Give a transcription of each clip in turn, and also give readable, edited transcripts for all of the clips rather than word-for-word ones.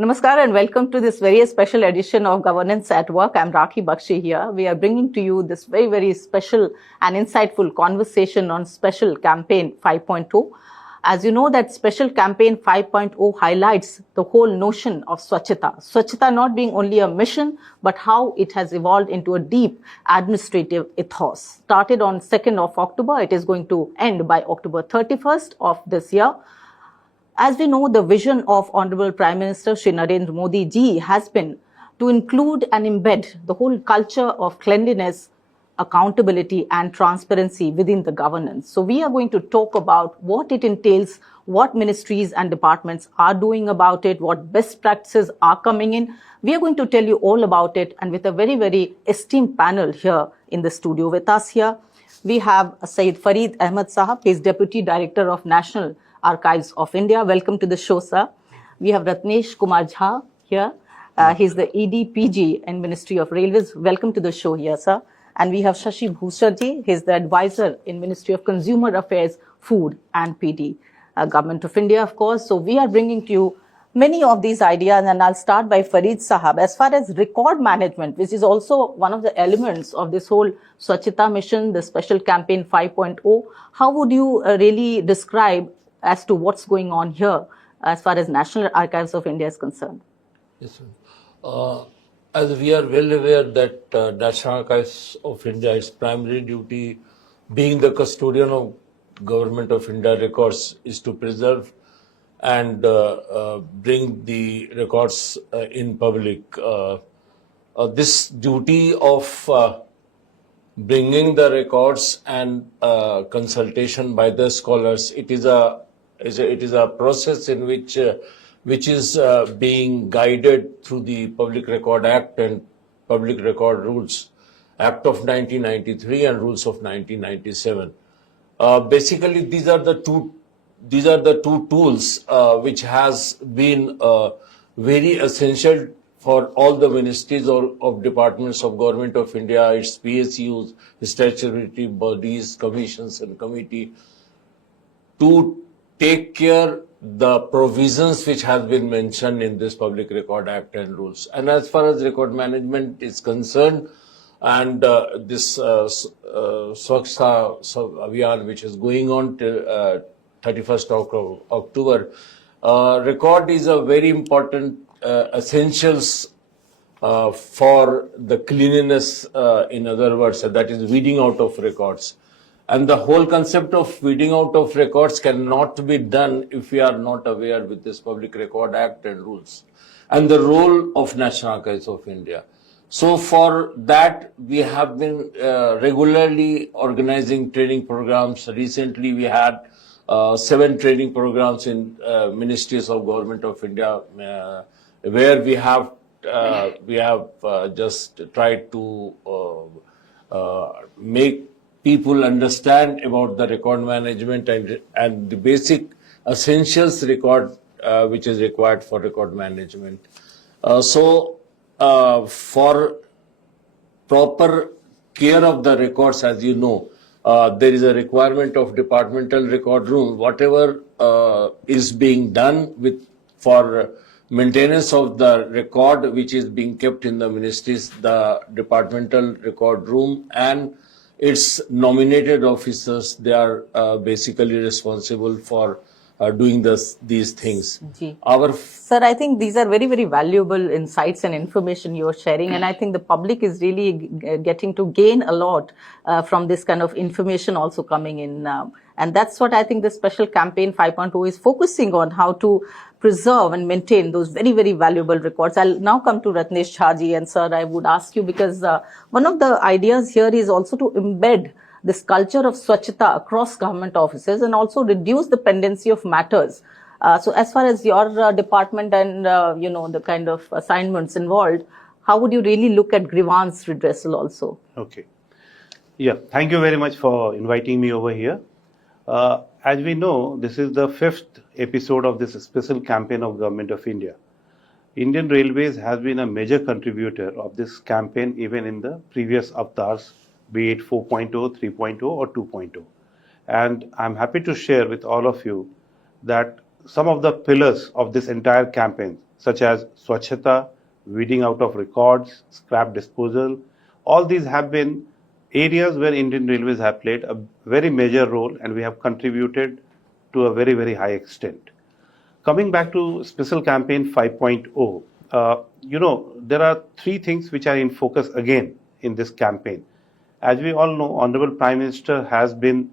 Namaskar and welcome to this very special edition of Governance at Work. I'm Rakhi Bakshi here. We are bringing to you this very, very special and insightful conversation on Special Campaign 5.0. As you know, that Special Campaign 5.0 highlights the whole notion of Swachhata. Swachhata not being only a mission, but how it has evolved into a deep administrative ethos. Started on 2nd of October, it is going to end by October 31st of this year. As we know, the vision of Honorable Prime Minister Shri Narendra Modi ji has been to include and embed the whole culture of cleanliness, accountability and transparency within the governance. So we are going to talk about what it entails, what ministries and departments are doing about it, what best practices are coming in. We are going to tell you all about it, and with a very, very esteemed panel here in the studio with us here. We have Syed Farid Ahmad Sahab, he is Deputy Director of National Archives of India. Welcome to the show, sir. We have Ratnesh Kumar Jha here. He's the EDPG in Ministry of Railways. Welcome to the show here, sir. And we have Shashi Bhushan ji. He's the advisor in Ministry of Consumer Affairs, Food and PD, Government of India, of course. So we are bringing to you many of these ideas, and I'll start by Farid Sahab. As far as record management, which is also one of the elements of this whole Swachhata mission, the Special Campaign 5.0, how would you really describe as to what's going on here as far as National Archives of India is concerned? Yes, as we are well aware that National Archives of India, its primary duty being the custodian of Government of India records is to preserve and bring the records in public. This duty of bringing the records and consultation by the scholars, it is a process in which is being guided through the Public Record Act and Public Record Rules, Act of 1993 and Rules of 1997. Basically, these are the two tools which has been very essential for all the ministries of departments of Government of India, its PSUs, statutory bodies, commissions and committee, to take care the provisions which have been mentioned in this Public Record Act and rules. And as far as record management is concerned, and this Swachhata Abhiyan, which is going on till 31st of October, record is a very important essentials for the cleanliness, in other words, that is weeding out of records. And the whole concept of weeding out of records cannot be done if we are not aware with this Public Record Act and rules and the role of National Archives of India. So for that, we have been regularly organizing training programs. Recently, we had 7 training programs in ministries of Government of India, where we have just tried to make people understand about the record management and the basic essentials record which is required for record management. For proper care of the records, as you know, there is a requirement of departmental record room. Whatever is being done for maintenance of the record which is being kept in the ministries, the departmental record room and its nominated officers, they are basically responsible for doing these things. Sir, I think these are very, very valuable insights and information you are sharing, and I think the public is really getting to gain a lot from this kind of information also coming in. And that's what I think the Special Campaign 5.0 is focusing on, how to preserve and maintain those very, very valuable records. I'll now come to Ratnesh Jha ji, and sir, I would ask you, because one of the ideas here is also to embed this culture of Swachhata across government offices and also reduce the pendency of matters. So as far as your department and, the kind of assignments involved, how would you really look at grievance redressal also? Okay. Yeah, thank you very much for inviting me over here. As we know, this is the 5th episode of this special campaign of Government of India. Indian Railways has been a major contributor of this campaign even in the previous avatars, be it 4.0, 3.0 or 2.0. And I'm happy to share with all of you that some of the pillars of this entire campaign, such as Swachhata, weeding out of records, scrap disposal. All these have been areas where Indian Railways have played a very major role, and we have contributed to a very, very high extent. Coming back to Special Campaign 5.0, there are three things which are in focus again in this campaign. As we all know, Honorable Prime Minister has been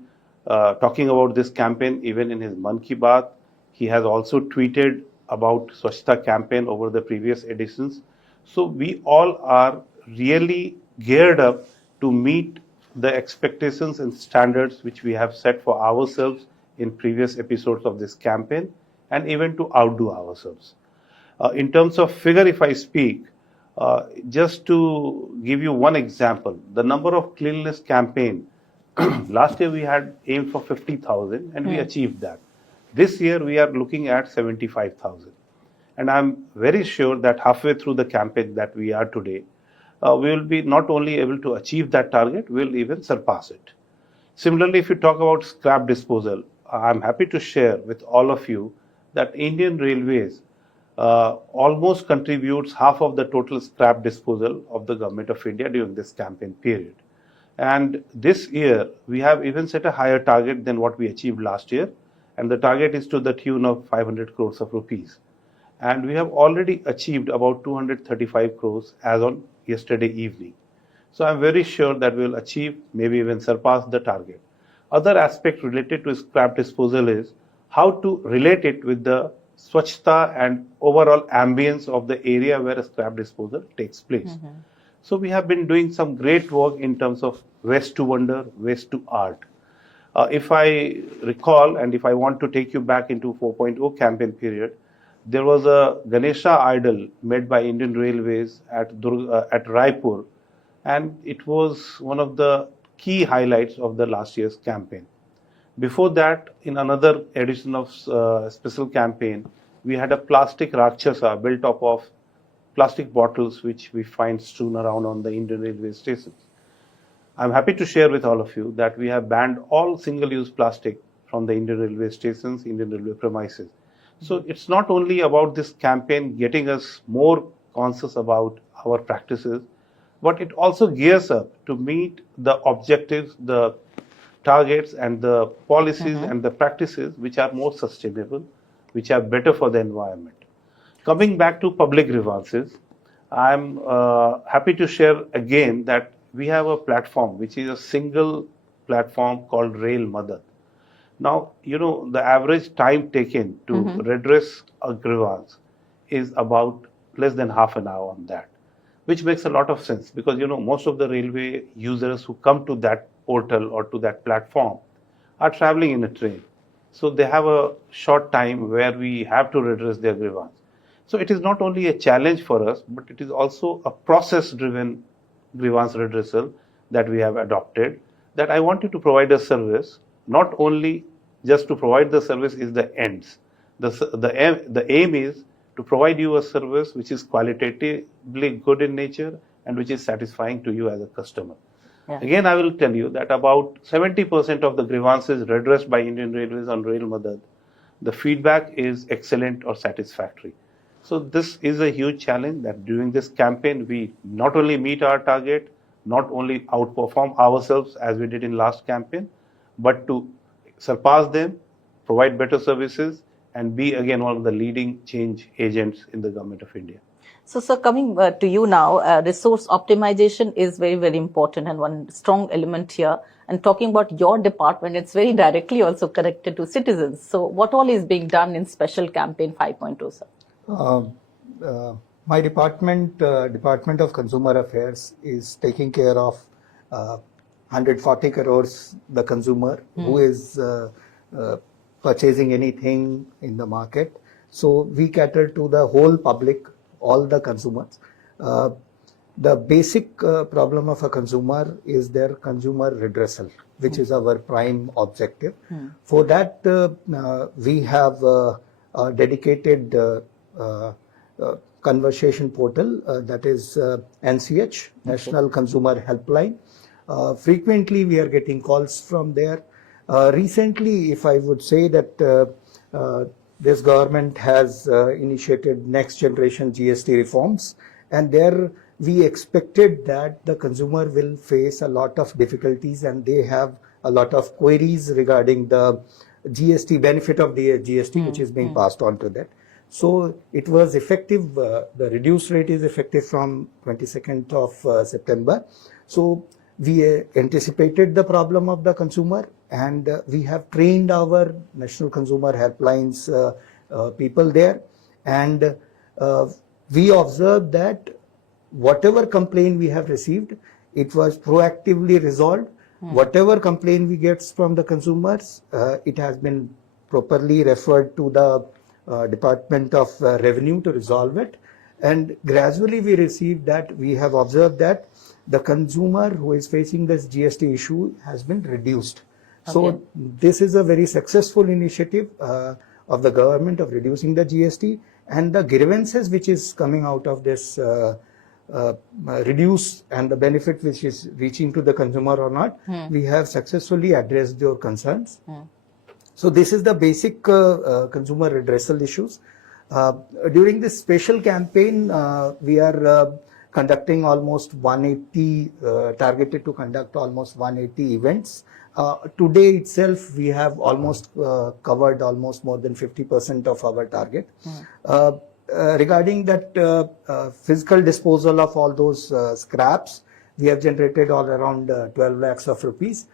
talking about this campaign even in his Mann Ki Baat. He has also tweeted about Swachhata campaign over the previous editions. So we all are really geared up to meet the expectations and standards which we have set for ourselves in previous episodes of this campaign, and even to outdo ourselves. In terms of figure, if I speak, just to give you one example, the number of cleanliness campaign, last year we had aimed for 50,000 and we achieved that. This year we are looking at 75,000. And I'm very sure that halfway through the campaign that we are today, we will be not only able to achieve that target, we will even surpass it. Similarly, if you talk about scrap disposal, I'm happy to share with all of you that Indian Railways almost contributes half of the total scrap disposal of the Government of India during this campaign period. And this year, we have even set a higher target than what we achieved last year, and the target is to the tune of 500 crores of rupees. And we have already achieved about 235 crores as on yesterday evening. So I'm very sure that we will achieve, maybe even surpass the target. Other aspect related to scrap disposal is how to relate it with the Swachhata and overall ambience of the area where scrap disposal takes place. So we have been doing some great work in terms of waste to wonder, waste to art. If I recall, and if I want to take you back into 4.0 campaign period, there was a Ganesha idol made by Indian Railways at Raipur, and it was one of the key highlights of the last year's campaign. Before that, in another edition of special campaign, we had a plastic Rakshasa built up of plastic bottles which we find strewn around on the Indian Railway stations. I'm happy to share with all of you that we have banned all single-use plastic from the Indian Railway stations, Indian Railway premises. So it's not only about this campaign getting us more conscious about our practices, but it also gears up to meet the objectives, the targets and the policies and the practices which are more sustainable, which are better for the environment. Coming back to public grievances, I'm happy to share again that we have a platform which is a single platform called Rail Madad. Now, the average time taken to redress a grievance is about less than half an hour on that, which makes a lot of sense because, most of the railway users who come to that portal or to that platform are traveling in a train. So they have a short time where we have to redress their grievance. So it is not only a challenge for us, but it is also a process-driven grievance redressal that we have adopted, that I want you to provide a service. Not only just to provide the service is the ends. The aim is to provide you a service which is qualitatively good in nature and which is satisfying to you as a customer. Yeah. Again, I will tell you that about 70% of the grievances redressed by Indian Railways on Rail Madad, the feedback is excellent or satisfactory. So this is a huge challenge that during this campaign, we not only meet our target, not only outperform ourselves as we did in last campaign, but to surpass them, provide better services, and be again one of the leading change agents in the Government of India. So, sir, coming to you now, resource optimization is very, very important and one strong element here. And talking about your department, it's very directly also connected to citizens. So, what all is being done in Special Campaign 5.0, sir? My department, Department of Consumer Affairs, is taking care of 140 crores the consumer who is purchasing anything in the market. So we cater to the whole public, all the consumers. The basic problem of a consumer is their consumer redressal, which is our prime objective. For that, we have a dedicated conversation portal that is NCH, National Consumer Helpline. Frequently, we are getting calls from there. Recently, if I would say that this government has initiated next generation GST reforms, and there we expected that the consumer will face a lot of difficulties and they have a lot of queries regarding the GST benefit of the GST which is being passed on to that. So it was effective, the reduced rate is effective from 22nd of September. So we anticipated the problem of the consumer, and we have trained our national consumer helplines people there, and we observed that whatever complaint we have received, it was proactively resolved. Whatever complaint we get from the consumers, it has been properly referred to the Department of Revenue to resolve it. And gradually we received that, we have observed that the consumer who is facing this GST issue has been reduced. So this is a very successful initiative of the government of reducing the GST, and the grievances which is coming out of this reduce and the benefit which is reaching to the consumer or not, we have successfully addressed your concerns. So this is the basic consumer redressal issues. During this special campaign, we are conducting almost 180, targeted to conduct almost 180 events. Today itself, we have almost covered almost more than 50% of our target. Regarding that physical disposal of all those scraps, we have generated all around 12 lakhs of rupees.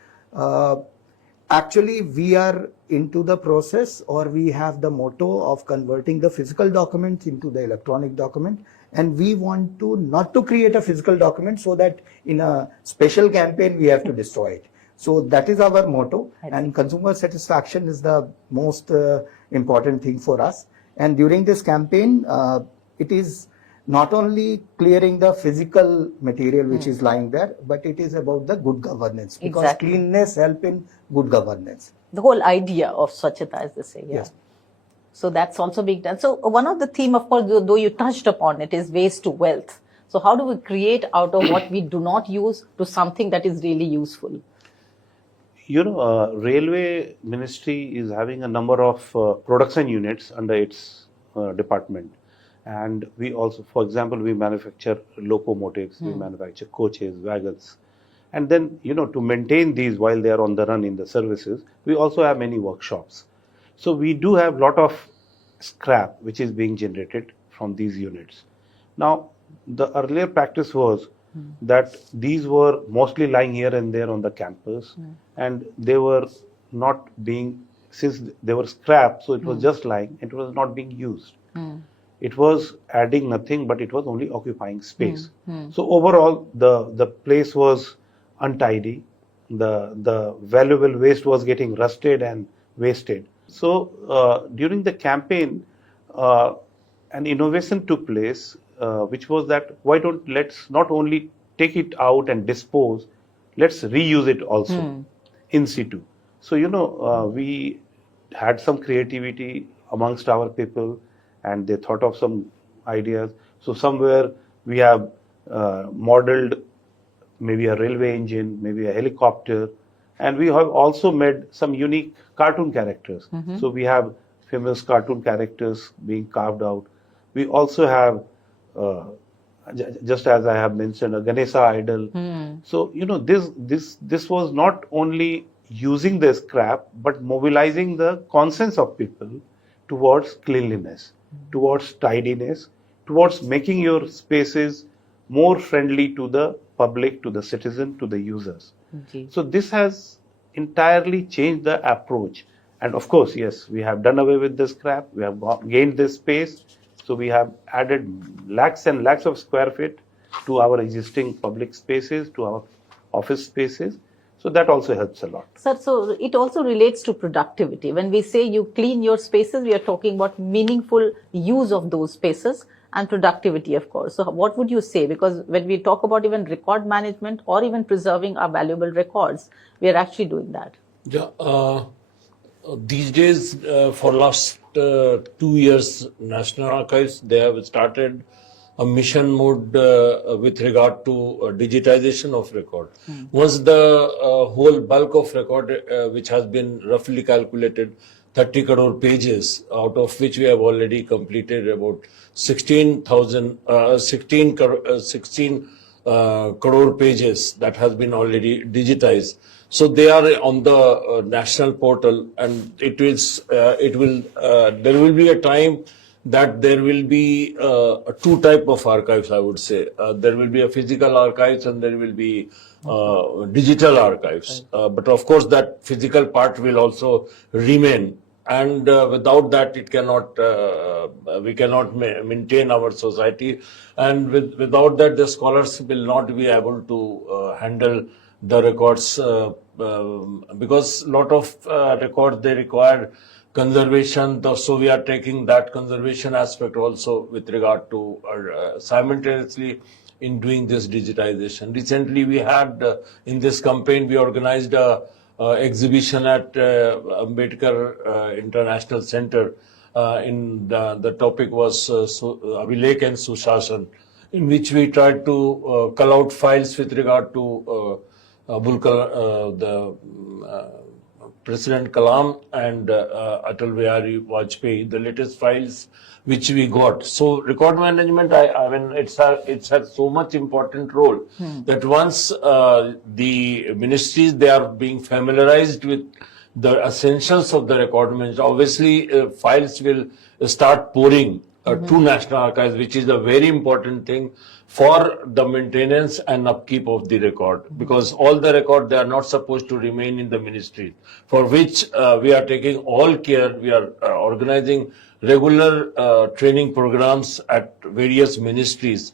Actually, we are into the process, or we have the motto of converting the physical document into the electronic document, and we want to not to create a physical document so that in a special campaign we have to destroy it. So that is our motto, and consumer satisfaction is the most important thing for us. And during this campaign, it is not only clearing the physical material which is lying there, but it is about the good governance, because cleanness helps in good governance. The whole idea of Swachhata, as they say. Yes. So that's also being done. So one of the theme, of course, though you touched upon it, is waste to wealth. So how do we create out of what we do not use to something that is really useful? You know, Railway Ministry is having a number of production units under its department. And we also, for example, we manufacture locomotives, we manufacture coaches, wagons. And then, you know, to maintain these while they are on the run in the services, we also have many workshops. So we do have a lot of scrap which is being generated from these units. Now, the earlier practice was that these were mostly lying here and there on the campus, and they were not being, since they were scrap, so it was just lying, it was not being used. It was adding nothing, but it was only occupying space. So overall, the place was untidy. The valuable waste was getting rusted and wasted. So during the campaign, an innovation took place, which was that let's not only take it out and dispose, let's reuse it also in situ. So, you know, we had some creativity amongst our people, and they thought of some ideas. So somewhere we have modeled maybe a railway engine, maybe a helicopter, and we have also made some unique cartoon characters. So we have famous cartoon characters being carved out. We also have, just as I have mentioned, a Ganesha idol. So, you know, this was not only using the scrap, but mobilizing the conscience of people towards cleanliness, towards tidiness, towards making your spaces more friendly to the public, to the citizen, to the users. So this has entirely changed the approach. And of course, yes, we have done away with the scrap, we have gained this space. So we have added lakhs and lakhs of square feet to our existing public spaces, to our office spaces. So that also helps a lot. Sir, so it also relates to productivity. When we say you clean your spaces, we are talking about meaningful use of those spaces and productivity, of course. So what would you say? Because when we talk about even record management or even preserving our valuable records, we are actually doing that. Yeah, these days, for last 2 years, National Archives, they have started a mission mode with regard to digitization of record. Once the whole bulk of record, which has been roughly calculated, 30 crore pages, out of which we have already completed about 16 crore pages that has been already digitized. So they are on the national portal, and there will be a time that there will be two type of archives, I would say. There will be a physical archives and there will be digital archives. But of course, that physical part will also remain. And without that, we cannot maintain our society. And without that, the scholars will not be able to handle the records because a lot of records, they require conservation. So we are taking that conservation aspect also with regard to simultaneously in doing this digitization. Recently, we had in this campaign, we organized a exhibition at Ambedkar International Center. The topic was Abhilekh and Sushashan, in which we tried to cull out files with regard to President Kalam and Atal Bihari Vajpayee, the latest files which we got. So record management, I mean, it's had so much important role that once the ministries, they are being familiarized with the essentials of the record management, obviously files will start pouring to National Archives, which is a very important thing for the maintenance and upkeep of the record, because all the record, they are not supposed to remain in the ministry, for which we are taking all care. We are organizing regular training programs at various ministries.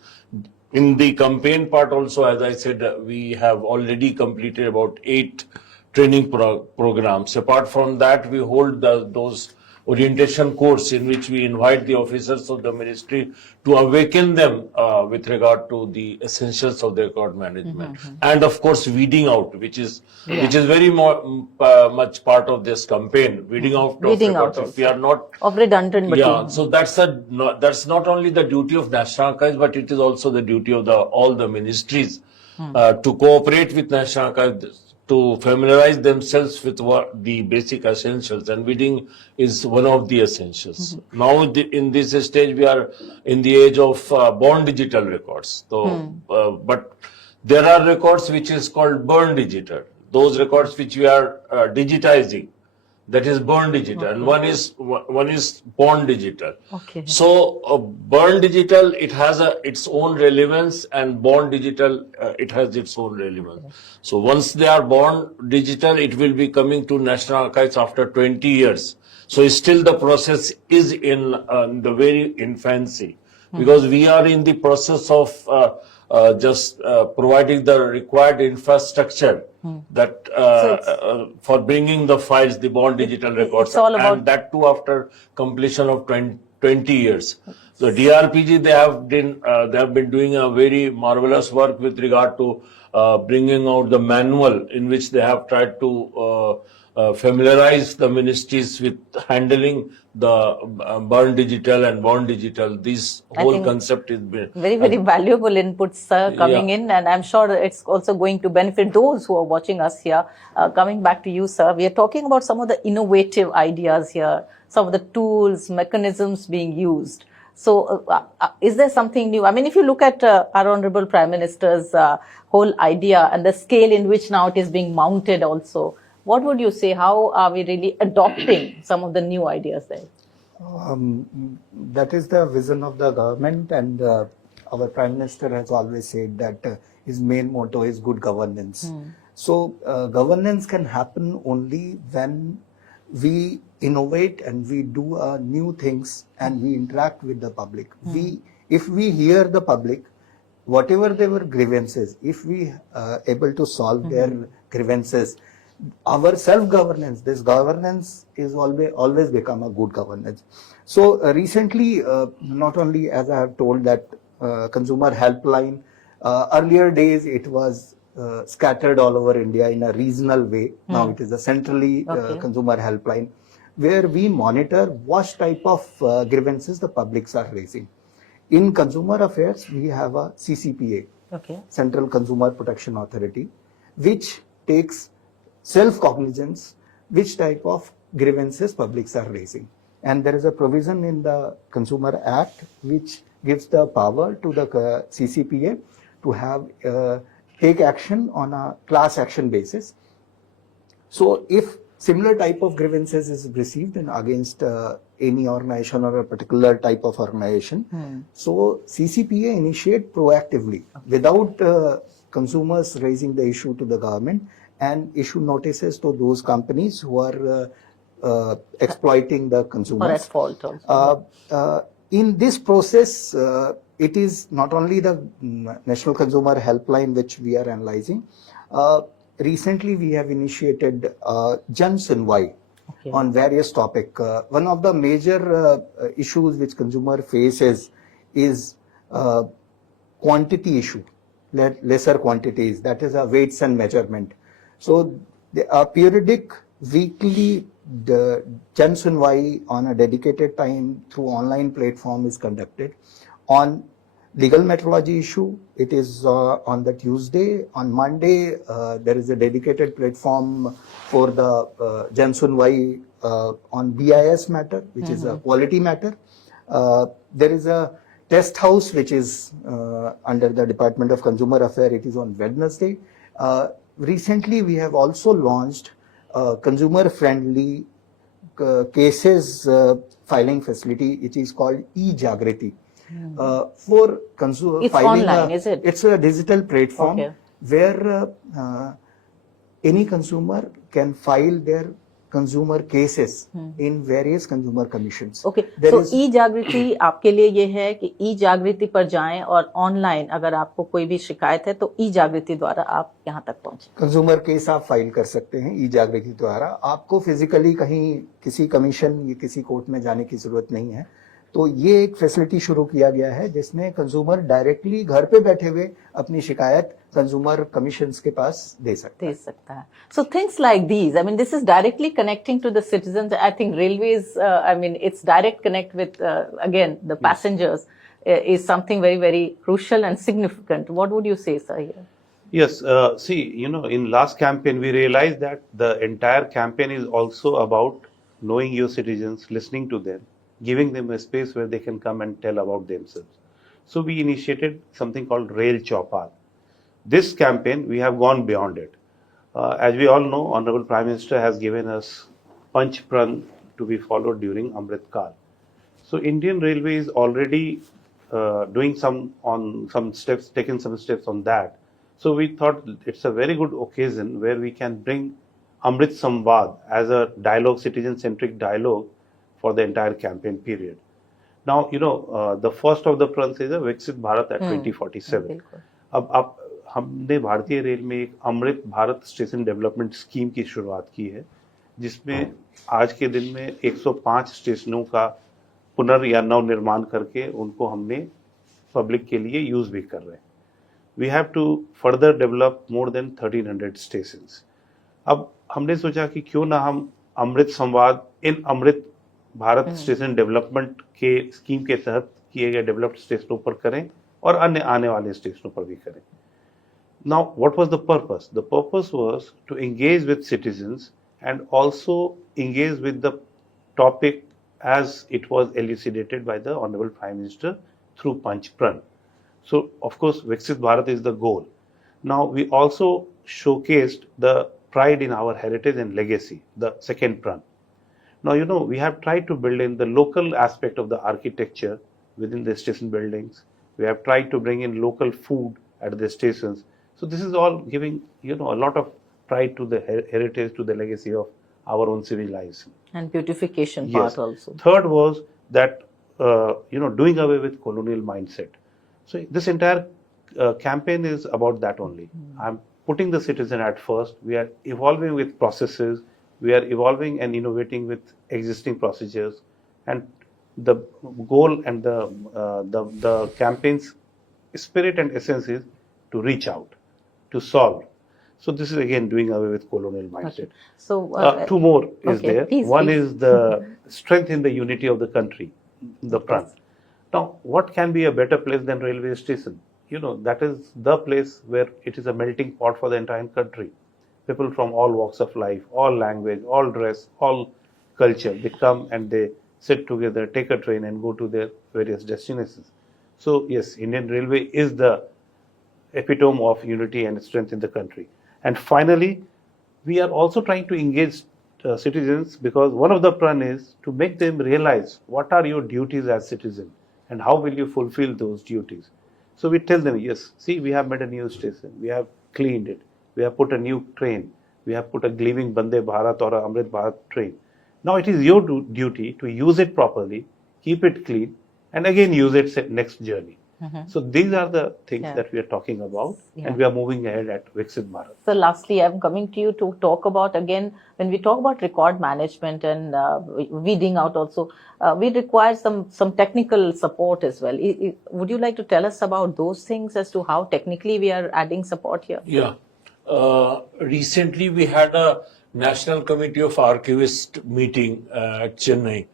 In the campaign part also, as I said, we have already completed about 8 training programs. Apart from that, we hold those orientation course in which we invite the officers of the ministry to awaken them with regard to the essentials of the record management. And of course, weeding out, which is very much part of this campaign. Weeding out of records. If we are not of redundant material. Yeah, so that's not only the duty of National Archives, but it is also the duty of all the ministries to cooperate with National Archives, to familiarize themselves with the basic essentials, and weeding is one of the essentials. Now, in this stage, we are in the age of born digital records. So, but there are records which is called burn digital. Those records which we are digitizing, that is born digital, and one is born digital. Okay. So born digital, it has its own relevance, and born digital, it has its own relevance. Okay. So once they are born digital, it will be coming to National Archives after 20 years. So still the process is in the very infancy, because we are in the process of just providing the required infrastructure that for bringing the files, the born digital records, and that too after completion of 20 years. So DARPG, they have been doing a very marvelous work with regard to bringing out the manual in which they have tried to familiarize the ministries with handling the burn digital and born digital. This whole concept is very, very valuable inputs coming in, and I'm sure it's also going to benefit those who are watching us here. Coming back to you, sir, we are talking about some of the innovative ideas here, some of the tools, mechanisms being used. So is there something new? I mean, if you look at our Honorable Prime Minister's whole idea and the scale in which now it is being mounted also, what would you say? How are we really adopting some of the new ideas there? That is the vision of the government, and our Prime Minister has always said that his main motto is good governance. So governance can happen only when we innovate and we do new things and we interact with the public. If we hear the public, whatever their grievances, if we able to solve their grievances, our self-governance, this governance is always become a good governance. So recently, not only as I have told that consumer helpline, earlier days it was scattered all over India in a regional way. Now it is a centrally consumer helpline, where we monitor what type of grievances the publics are raising. In consumer affairs, we have a CCPA, Central Consumer Protection Authority, which takes self-cognizance which type of grievances publics are raising. And there is a provision in the Consumer Act which gives the power to the CCPA to have take action on a class action basis. So if similar type of grievances is received against any organization or a particular type of organization, so CCPA initiate proactively without consumers raising the issue to the government and issue notices to those companies who are exploiting the consumers. Or at fault also. In this process, it is not only the National Consumer Helpline which we are analyzing. Recently, we have initiated Jan Sunwai on various topics. One of the major issues which consumer faces is quantity issue, lesser quantities, that is a weights and measurement. So, a periodic weekly Jan Sunwai on a dedicated time through online platform is conducted. On legal metrology issue, it is on the Tuesday. On Monday, there is a dedicated platform for the Jan Sunwai on BIS matter, which is a quality matter. There is a test house which is under the Department of Consumer Affairs. It is on Wednesday. Recently, we have also launched consumer-friendly cases filing facility, which is called eJagriti. For consumer It's filing, online, is it? It's a digital platform Okay. where any consumer can file their consumer cases in various consumer commissions. Okay, There तो is- ई जागृति आपके लिए ये है कि ई जागृति पर जाएं और ऑनलाइन अगर आपको कोई भी शिकायत है तो ई जागृति द्वारा आप यहाँ तक पहुंचे. कंज्यूमर केस आप फाइल कर सकते हैं ई जागृति द्वारा. आपको फिजिकली कहीं किसी कमीशन या किसी कोर्ट में जाने की जरूरत नहीं है. तो ये एक फैसिलिटी शुरू किया गया है जिसमें कंज्यूमर डायरेक्टली घर पे बैठे हुए अपनी शिकायत कंज्यूमर कमीशंस के पास दे सकता है. दे सकता है. So things like these, I mean, this is directly connecting to the citizens. I think railways, I mean, its direct connect with, again, the passengers is something very, very crucial and significant. What would you say, sir, here? Yes, see, in last campaign, we realized that the entire campaign is also about knowing your citizens, listening to them, giving them a space where they can come and tell about themselves. So we initiated something called Rail Chaupal. This campaign, we have gone beyond it. As we all know, Honorable Prime Minister has given us Panch Pran to be followed during Amrit Kal. So Indian Railway is already doing some steps, taking some steps on that. So we thought it's a very good occasion where we can bring Amrit Samvad as a dialogue, citizen-centric dialogue for the entire campaign period. Now, the first of the fronts is a Viksit Bharat at 2047. अब हमने भारतीय rail में एक अमृत Bharat station development scheme की शुरुआत की है जिसमें आज के दिन में 105 स्टेशनों का पुनर् या नव निर्माण करके उनको हमने पब्लिक के लिए यूज भी कर रहे हैं. We have to further develop more than 1300 stations. अब हमने सोचा कि क्यों ना हम Amrit Samvad in Amrit Bharat station development के स्कीम के तहत किए गए डेवलप्ड स्टेशनों पर करें और अन्य आने वाले स्टेशनों पर भी करें. Now, what was the purpose? The purpose was to engage with citizens and also engage with the topic as it was elucidated by the Honorable Prime Minister through Panch Pran. So, of course, Viksit Bharat is the goal. Now, we also showcased the pride in our heritage and legacy, the second Pran. Now, we have tried to build in the local aspect of the architecture within the station buildings. We have tried to bring in local food at the stations. So this is all giving, a lot of pride to the heritage, to the legacy of our own civilization. And beautification Yes. part also. Third was that, doing away with colonial mindset. So this entire campaign is about that only. I'm putting the citizen at first. We are evolving with processes. We are evolving and innovating with existing procedures. And the goal and the campaign's spirit and essence is to reach out, to solve. So this is again doing away with colonial mindset. Okay. So Two more is okay, there. please, One please. is the strength in the unity of the country, the Pran. Now, what can be a better place than railway station? That is the place where it is a melting pot for the entire country. People from all walks of life, all language, all dress, all culture. They come and they sit together, take a train and go to their various destinations. So yes, Indian Railway is the epitome of unity and strength in the country. And finally, we are also trying to engage citizens, because one of the plan is to make them realize what are your duties as citizen and how will you fulfill those duties. So we tell them, yes, see, we have made a new station, we have cleaned it, we have put a new train, we have put a gleaming Vande Bharat or a Amrit Bharat train. Now it is your duty to use it properly, keep it clean, and again use it next journey. So these are the things that we are talking about, and we are moving ahead at Viksit Bharat. So lastly, I'm coming to you to talk about, again, when we talk about record management and weeding out also, we require some technical support as well. Would you like to tell us about those things as to how technically we are adding support here? Yeah. Recently, we had a National Committee of Archivists meeting at Chennai,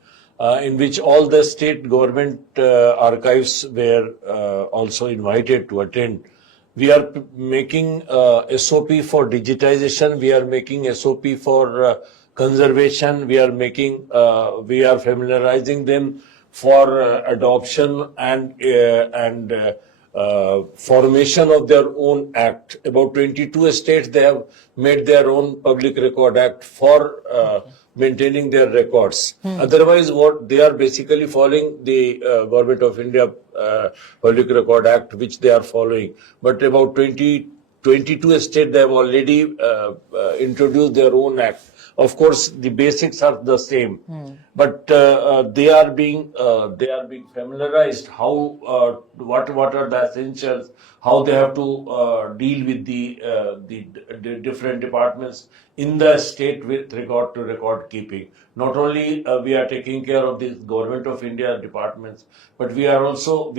in which all the state government archives were also invited to attend. We are making SOP for digitization. We are making SOP for conservation. We are familiarizing them for adoption and formation of their own act. About 22 states, they have made their own public record act for maintaining their records. Otherwise, what they are basically following the Government of India Public Record Act, which they are following. But about 22 states, they have already introduced their own act. Of course, the basics are the same, but they are being familiarized how what are the essentials, how they have to deal with the different departments in the state with regard to record keeping. Not only we are taking care of the Government of India departments, but we have also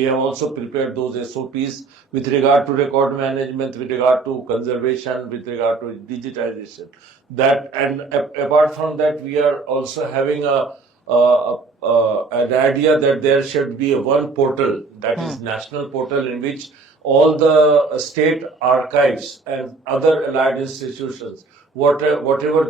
prepared those SOPs with regard to record management, with regard to conservation, with regard to digitization. That, and apart from that, we are also having an idea that there should be one portal, that is national portal, in which all the state archives and other allied institutions, whatever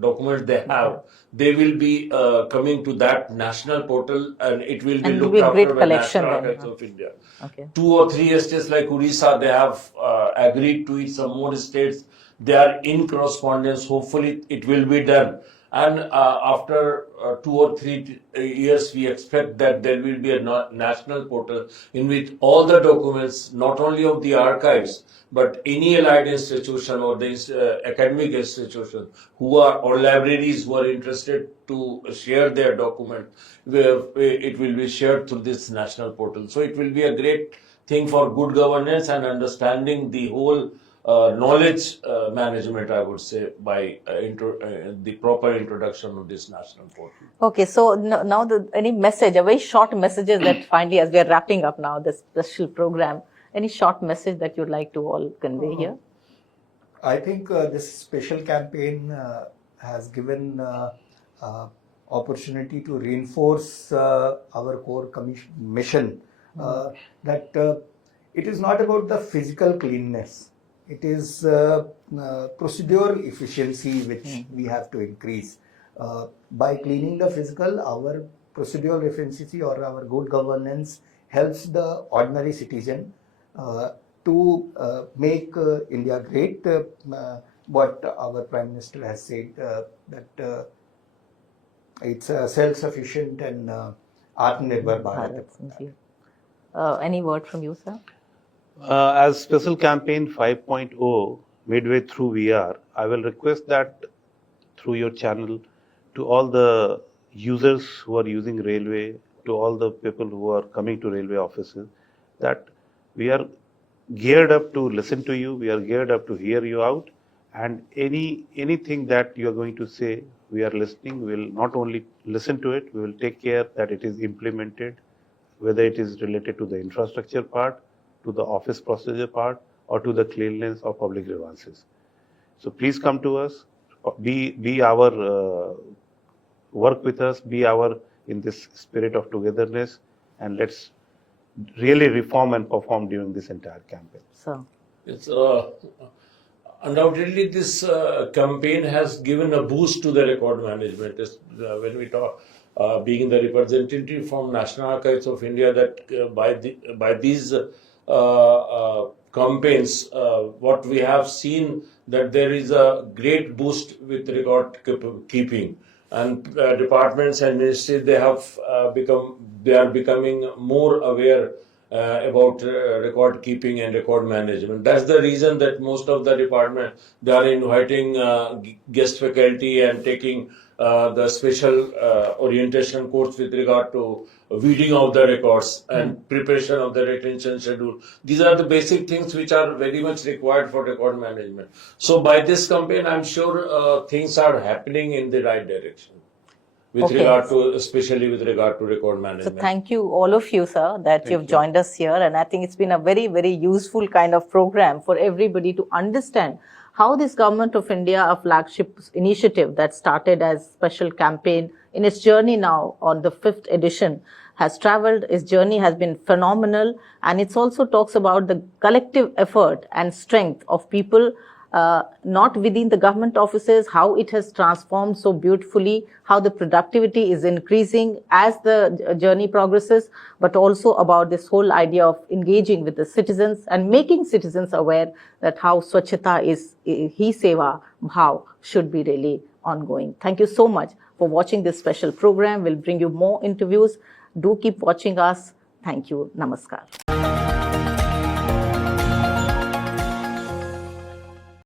documents they have, they will be coming to that national portal, and it will be looked after by National Archives of India. Okay. 2 or 3 states like Odisha, they have agreed to it. Some more states, they are in correspondence. Hopefully, it will be done. And after 2 or 3 years, we expect that there will be a national portal in which all the documents, not only of the archives, but any allied institution or the academic institution or libraries who are interested to share their document, it will be shared through this national portal. So it will be a great thing for good governance and understanding the whole knowledge management, I would say, by the proper introduction of this national portal. Okay, so now any message, a very short messages that finally, as we are wrapping up now this special program, any short message that you'd like to all convey here? I think this special campaign has given opportunity to reinforce our core mission that it is not about the physical cleanness. It is procedural efficiency which we have to increase. By cleaning the physical, our procedural efficiency or our good governance helps the ordinary citizen to make India great. What our Prime Minister has said, that it's self-sufficient and Atmanirbhar Bharat. Any word from you, sir? As Special Campaign 5.0 midway through we are, I will request that through your channel to all the users who are using railway, to all the people who are coming to railway offices, that we are geared up to listen to you, we are geared up to hear you out, and anything that you are going to say, we are listening. We will not only listen to it, we will take care that it is implemented, whether it is related to the infrastructure part, to the office procedure part, or to the cleanliness of public grievances. So please come to us, be our, work with us, be our in this spirit of togetherness, and let's really reform and perform during this entire campaign. So, It's, Undoubtedly, this campaign has given a boost to the record management. When we talk, being the representative from National Archives of India, that by these campaigns, what we have seen that there is a great boost with record keeping, and departments and ministries they are becoming more aware about record keeping and record management. That's the reason that most of the department, they are inviting guest faculty and taking the special orientation course with regard to weeding of the records and preparation of the retention schedule. These are the basic things which are very much required for record management. So by this campaign, I'm sure things are happening in the right direction. Especially with regard to record So management. thank you, all of you, sir, that you've joined us here. And I think it's been a very, very useful kind of program for everybody to understand how this Government of India, a flagship initiative that started as special campaign in its journey now on the 5th edition, has traveled. Its journey has been phenomenal. And it also talks about the collective effort and strength of people not within the government offices, how it has transformed so beautifully, how the productivity is increasing as the journey progresses, but also about this whole idea of engaging with the citizens and making citizens aware that how Swachhata is, Hi Seva Bhav should be really ongoing. Thank you so much for watching this special program. We'll bring you more interviews. Do keep watching us. Thank you. Namaskar.